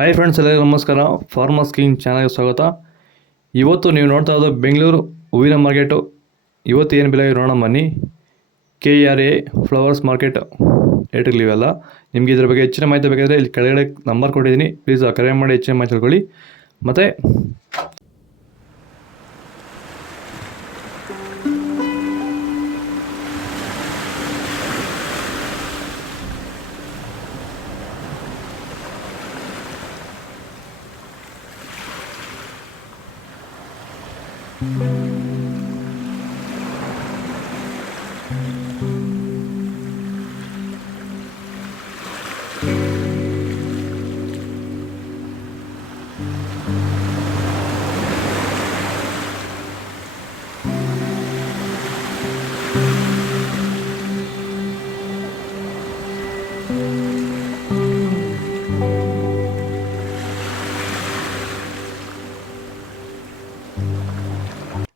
Hi friends, ಎಲ್ಲರಿಗೂ ನಮಸ್ಕಾರ. Farmers king ಚಾನಲ್ಗೆ ಸ್ವಾಗತ. ಇವತ್ತು ನೀವು ನೋಡ್ತಾ ಇರೋದು ಬೆಂಗಳೂರು ಹೂವಿನ ಮಾರ್ಕೆಟು. ಇವತ್ತು ಏನು ಬೆಲೆ ನೋಡೋಣ ಬನ್ನಿ. KRA ಫ್ಲವರ್ಸ್ ಮಾರ್ಕೆಟ್ ರೇಟ್ಗಳಿವೆಲ್ಲ. ನಿಮಗೆ ಇದ್ರ ಬಗ್ಗೆ ಹೆಚ್ಚಿನ ಮಾಹಿತಿ ಬೇಕಾದರೆ ಇಲ್ಲಿ ಕೆಳಗಡೆ ನಂಬರ್ ಕೊಟ್ಟಿದ್ದೀನಿ, ಪ್ಲೀಸ್ ಕರೆ ಮಾಡಿ ಹೆಚ್ಚಿನ ಮಾಹಿತಿ ತಿಳ್ಕೊಳ್ಳಿ. ಮತ್ತು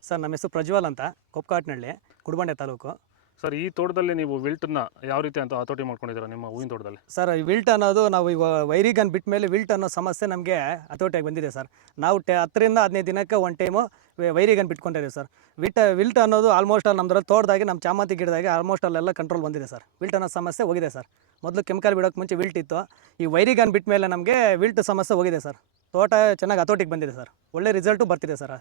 ಸರ್, ನಮ್ಮ ಹೆಸರು ಪ್ರಜ್ವಲ್ ಅಂತ, ಕೊಪ್ಕಾಟ್ನಹಳ್ಳಿ, ಕುಡಬಂಡೆ ತಾಲೂಕು. ಸರ್, ಈ ತೋಟದಲ್ಲಿ ನೀವು ವಿಲ್ಟನ್ನ ಯಾವ ರೀತಿ ಅಂತ ಹತೋಟಿ ಮಾಡ್ಕೊಂಡಿದ್ದೀರಾ ನಿಮ್ಮ ಹೂವಿನ ತೋಟದಲ್ಲಿ? ಸರ್, ಈ ವಿಲ್ಟ್ ಅನ್ನೋದು ನಾವು ಈಗ ವೈರಿಗನ್ ಬಿಟ್ಟ ಮೇಲೆ ವಿಲ್ಟ್ ಅನ್ನೋ ಸಮಸ್ಯೆ ನಮಗೆ ಹತೋಟಿಯಾಗಿ ಬಂದಿದೆ ಸರ್. ನಾವು 10 ರಿಂದ 15 ದಿನಕ್ಕೆ ಒಂದು ಟೈಮು ವೈರಿಗನ್ ಬಿಟ್ಕೊಂಡಿದ್ದೀವಿ ಸರ್. ವಿಲ್ಟ್ ಅನ್ನೋದು ಆಲ್ಮೋಸ್ಟ್ ನಮ್ಮದ್ರಲ್ಲಿ ತೋಟದಾಗಿ ನಮ್ಮ ಚಾಮಂತಿ ಗಿಡದಾಗೆ ಆಲ್ಮೋಸ್ಟ್ ಅಲ್ಲೆಲ್ಲ ಕಂಟ್ರೋಲ್ ಬಂದಿದೆ ಸರ್. ವಿಲ್ಟ್ ಅನ್ನೋ ಸಮಸ್ಯೆ ಹೋಗಿದೆ ಸರ್. ಮೊದಲು ಕೆಮಿಕಲ್ ಬಿಡೋಕ್ಕೆ ಮುಂಚೆ ವಿಲ್ಟ್ ಇತ್ತು. ಈ ವೈರಿಗನ್ ಬಿಟ್ಟ ಮೇಲೆ ನಮಗೆ ವಿಲ್ಟ್ ಸಮಸ್ಯೆ ಹೋಗಿದೆ ಸರ್. ತೋಟ ಚೆನ್ನಾಗಿ ಹತೋಟಿಗೆ ಬಂದಿದೆ ಸರ್. ಒಳ್ಳೆ ರಿಸಲ್ಟು ಬರ್ತಿದೆ ಸರ್.